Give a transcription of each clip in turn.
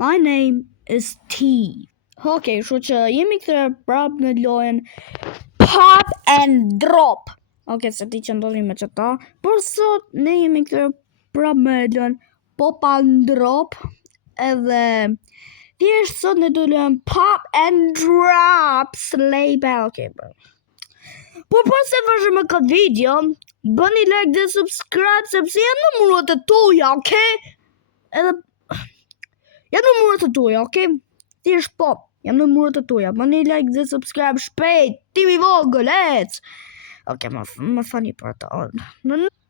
My name is T. Okay, kështu që jemi kthyer prapë në lojën Pop and Drop. Okay, se ti që ndodhi me qëta. Por sot ne jemi kthyer prapë me lojën Pop and Drop. Edhe thjesht sot ne do luajmë Pop and Drop Sleigh Bell. Okay, bro. Por pas se vazhdojmë me këtë video, bëni like dhe subscribe sepse jam në muret e tuaja, okay? Edhe jam në muret e tuaja, okay? Thjesht po, jam në muret e tuaja. Bëni like dhe subscribe shpejt. Timi vogël, ec. Okay, më fani për të.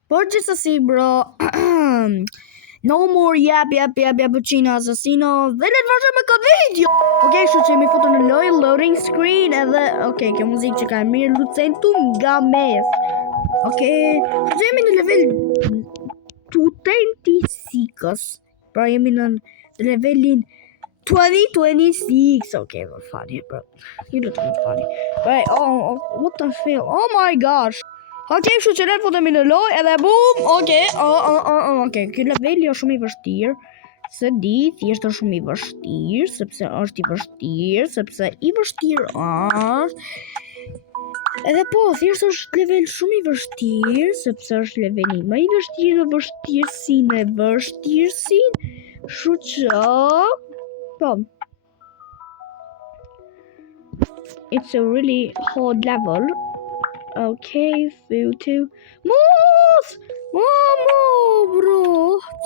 Por gjithsesi, bro. No more yap puccino assassino. Dhe le të vazhdojmë me këtë video. Okay, kështu që jemi futur në lojë loading screen edhe okay, kjo muzikë që ka mirë lucentu nga mes. Okay, kështu që jemi në level 26. Pra jemi në levelin 2026. Okay, më fani, bro. You look at funny. Right, what the hell? Oh my gosh. Okay, kështu që le të futemi në lojë edhe boom. Okay, okay, ky leveli është shumë i vështirë. Se di, thjesht është shumë i vështirë, sepse është i vështirë, sepse i vështirë është. Edhe po, thjesht është level shumë i vështirë, sepse është leveli më i vështirë në vështirësinë e vështirësinë. Kështu që po. It's a really hard level. Okay, to Moose! Momo, bro!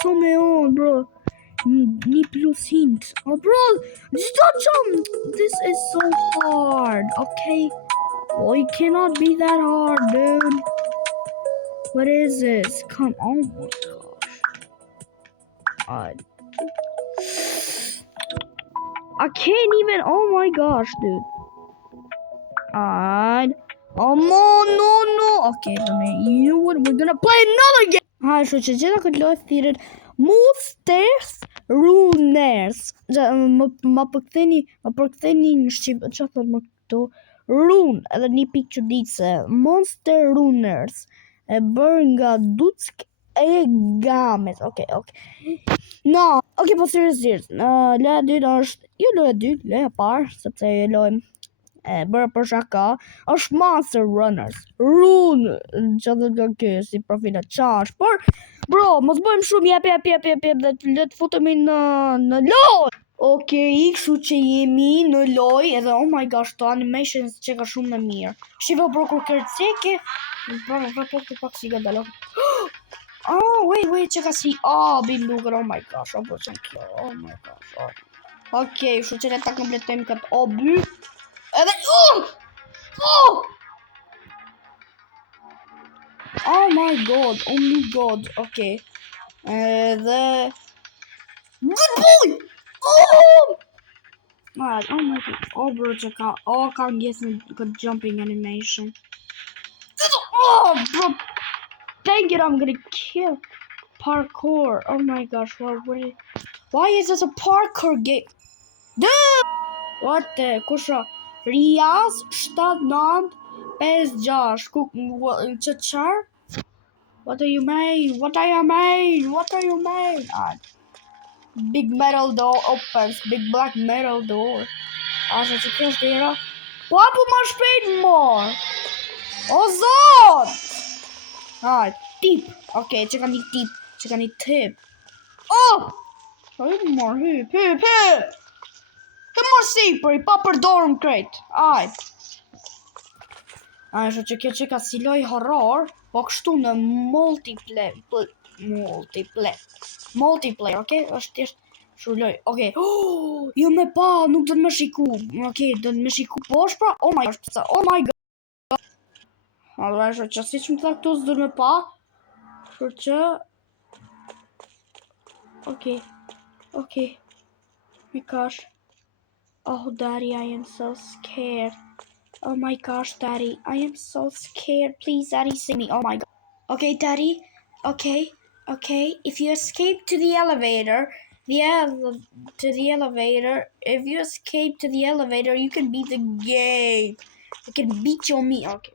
Co me on, bro? Ni plus hint. Oh, bro! Stop jump! This is so hard, okay? Oh, it cannot be that hard, dude. What is this? Come on, oh my gosh. I can't even, oh my gosh, dude. Oh no. Okay, you know what? We're gonna play another game. Hi, kështu që gjitha këtë lojë thirret Monsters Runners. Më përktheni në shqip, çfarë thot më këtu? Rune, edhe një pikë çuditse. Monster Runners. E bërë nga Duck e Games. Okay. No, okay, po seriozisht. Loja e dytë është, jo loja e dytë, loja e parë, sepse e lojmë bërë për shaka, është Monster Runners. Rune, që dhe nga kjo, si profile qash. Por, bro, mos bëjmë shumë, jep, dhe le të futemi në lojë. Okay, kështu që jemi në lojë, edhe oh my gosh, to animations që ka shumë në mirë. Shiva, bro, kur kërceke, po pak si ga dalë. Oh, wait, që ka si, bin lugar, oh my gosh, oh my gosh, Okay, kështu që le ta kompletojmë këtë oby. And then, oh my god, okay. The good boy! Alright, oh my god. Bro, check out. Can't get some good jumping animation. Bro. Dang it, I'm gonna kill. Parkour. Oh my gosh, why is this a parkour game? Dude! What the? Kusha. Riaz 7956 Chachar. What do you mean? Big metal door opens. Big black metal door. Asa që kjo është dera. Po apo më shpejt more. O zot. Tip. Okay, që ka një tip. Hyp. Të mos sipër, pa përdorëm krejt. Kështu që kjo që ka si loj horror, po kështu në multiplayer, okay? Është thjesht kështu loj. Okay. Jo me pa, nuk do të më shiku. Okay, do të më shiku poshtë pra. Oh my god. Kështu që siç më tha këtu s'do të më pa. Kështu që Okay. My gosh. Oh, Daddy, I am so scared. Oh my gosh, Daddy, I am so scared. Please, Daddy, save me. Oh my god. Okay, Daddy. Okay. If you escape to the elevator, if you escape to the elevator, you can beat the game. You can beat your me. Okay.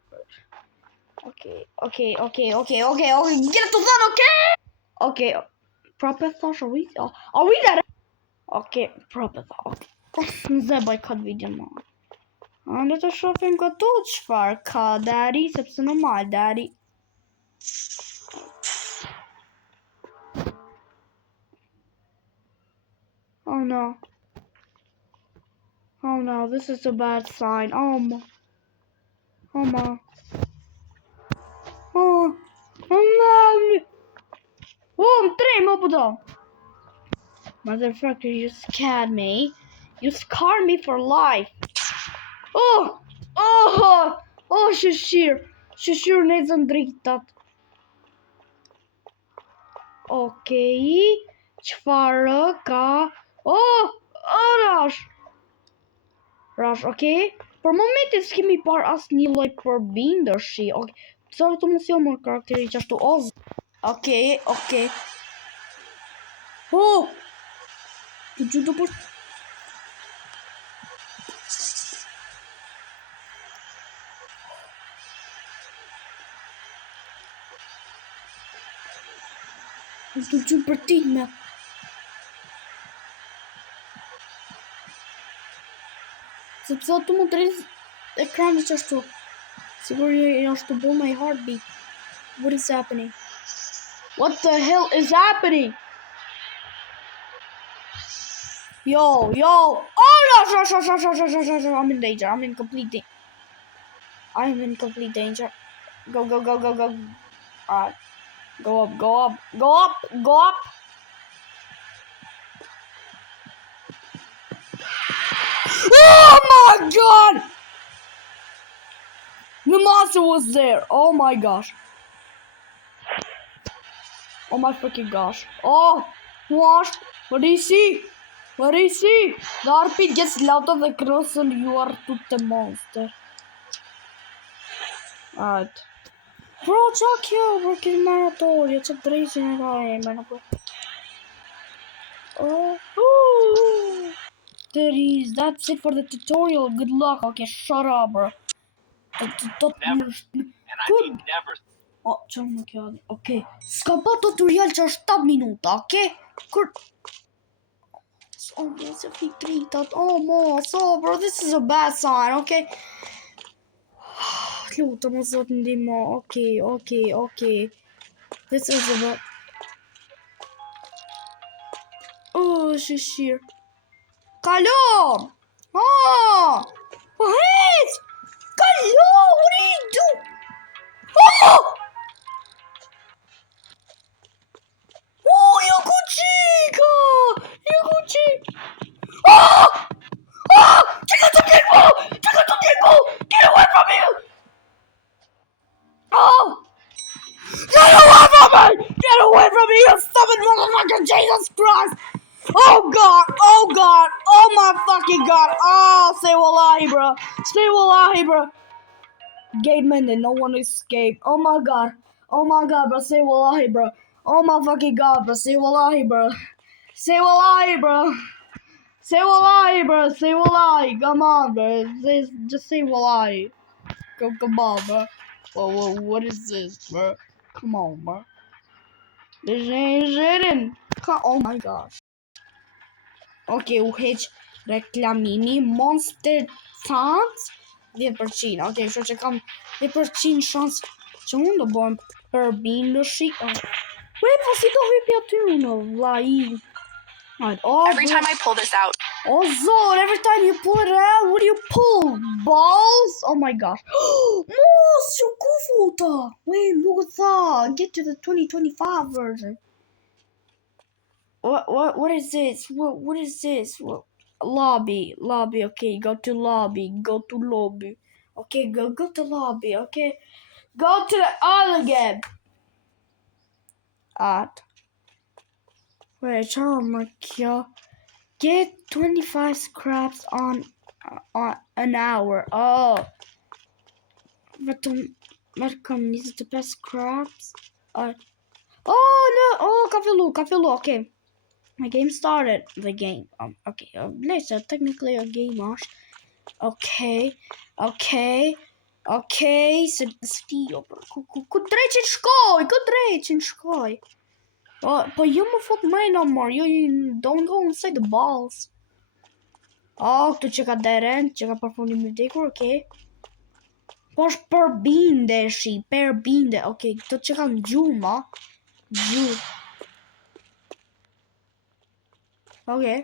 Get it to that, okay? Okay. Proper thoughts, are we there? Okej, proprio non zebaj këtë video më. Le të shohim këtu çfarë ka deri, sepse normal deri. Oh no. Oh no, this is a bad sign. Oh no. Oh no. Oh no. Oh, I'm three mobile. Motherfucker, you scared me. You scarred me for life. Oh! Oh! Oh, Shashir. Shashir needs some drink that. Okay. Çfarë ka? Oh! Oh, Rush. Rush, okay. Për momentin s'kemi par asnjë lloj përbindëshi. Okay. Pse të mos jo më karakteri që ashtu Oz. Okay. Oh! Të gjithë për... Të gjithë për ti me... Sepse të më të rizë ekrani që ashtu. Sigur është të bo my heartbeat. What is happening? What the hell is happening? Yo! Oh, rush! I'm in danger. I'm in complete danger. Go. Alright. Go up. Oh my god! The monster was there. Oh my gosh. Oh my freaking gosh. Oh, what? What do you see? The RP gets louder the closer you are to the monster. Alright. Bro, çak ya, working marathon. Ya çak drejtën e rajë, më nuk. Oh. That's it for the tutorial. Good luck. Okay, shut up, bro. Never. Oh, çfarë më kjo? Okay. S'ka pa tutorial që është 7 minuta, okay? Kur... Oh, mos e fik dritat. Oh, mos. Oh, bro, this is a bad sign, okay? Lutem mos zot ndihmo. Okay. This is a bad... Oh, shishir. Kalo! Oh! What? Kalo! What are you doing? Oh! Oh, Yokuchika! Oh! Chica to get Get away from me! Oh! Get away from me, you stupid motherfucker! Jesus Christ! Oh God! Oh my fucking God! Oh, say wallahi, bro! Gate mended, no one escaped. Oh my God, bro! Say wallahi, bro! Oh my fucking God, bro! Say wallahi, bro! Say wallahi, come on, bro! Just say wallahi. Come on, bro! Whoa, what is this, bro? Come on, bro! This ain't shitting. Oh my gosh. Okay, UH reklamimi Monster Sans 10%. Okay, kështu që kam 10% shans që unë do bëhem përbindëshi. Wait, po si do hypi aty unë, vllai. Every time I pull this out. Oh, Zod, every time you pull it out, what do you pull? Balls? Oh my gosh. Mos, you kufuta. Wait, look at that. Get to the 2025 version. What is this? What is this? Lobby. Okay, go to lobby. Okay, go to lobby. Okay, go to the other game. Wait, get 25 scraps on an hour. Oh, what come? These are the best scraps. Oh no! Oh, Kafilu. Okay. My game started. The game. Okay. Later, technically a game. Okay. Steel. Ku drejt shkoj. Po jo më fut më no more. Don't go inside the balls. Këtu që ka deren, që ka përfundim në vdekur, okay. Po është përbinde, okay, këto që kanë gjuma. Okay.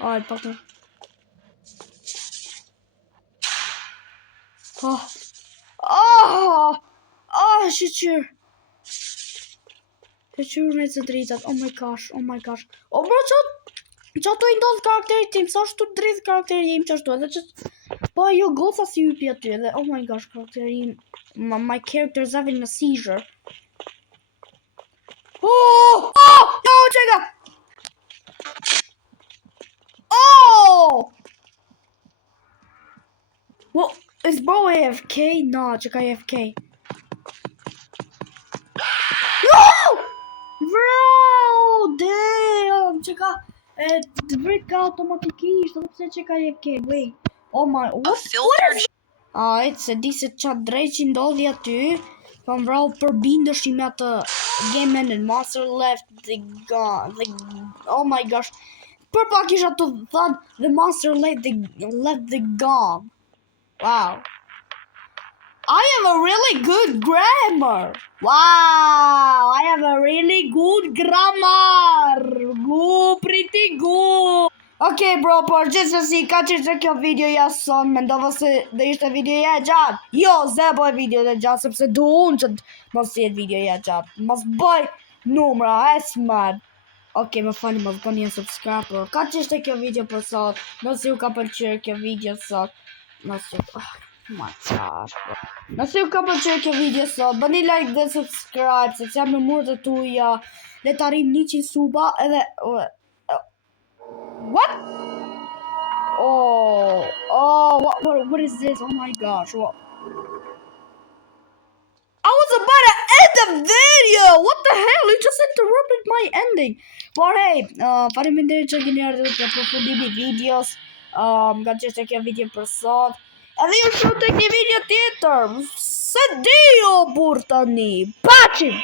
Alright, pak të. Shqyr. Të qyrë me të dritat, oh my gosh. Bro, që ato i ndodhë karakterit tim, sa është të dritë karakterit im që ashtu, edhe që... Po, jo, goca si hypi aty, edhe, oh my gosh, karakterit im, my character's having a seizure. No, čega! Well, is bro AFK? No, čeka AFK. Bro, damn, čeka, të vrika automatikisht, edhe pse čeka AFK, wait. Oh my, what is... Se di se qatë drejt që ndodhi aty, pa vrau përbindesh me atë Game Ended, Monster left the gun, oh my gosh. Për pak isha të thënë, the monster left the gun. Wow. I have a really good grammar. Wow, I have a really good grammar. Pretty good. Okay, bro, por gjithsesi ka qenë kjo video ja son, mendova se do ishte video ja gjatë. Jo, zebo e video e gjatë, sepse du unë që mos jetë video ja gjatë. Mos bëj numra, esmad. Okay, më fali, mos bëni një subscribe. Ka qenë kjo video për sot. Nëse ju ka pëlqyer kjo video sot, nëse ju ka pëlqyer kjo video sot, bëni like dhe subscribe, se jam në murët e tuaja. Le të arrim 100 suba edhe what? What is this? Oh my gosh. What? I was about to end the video! What the hell? You just interrupted my ending. But hey, faleminderit që keni ardhur të përfundimi videos. Nga qeshte kjo video për sot. Edhe ju shoh tek një video tjetër. Se dio burr tani. Paqim!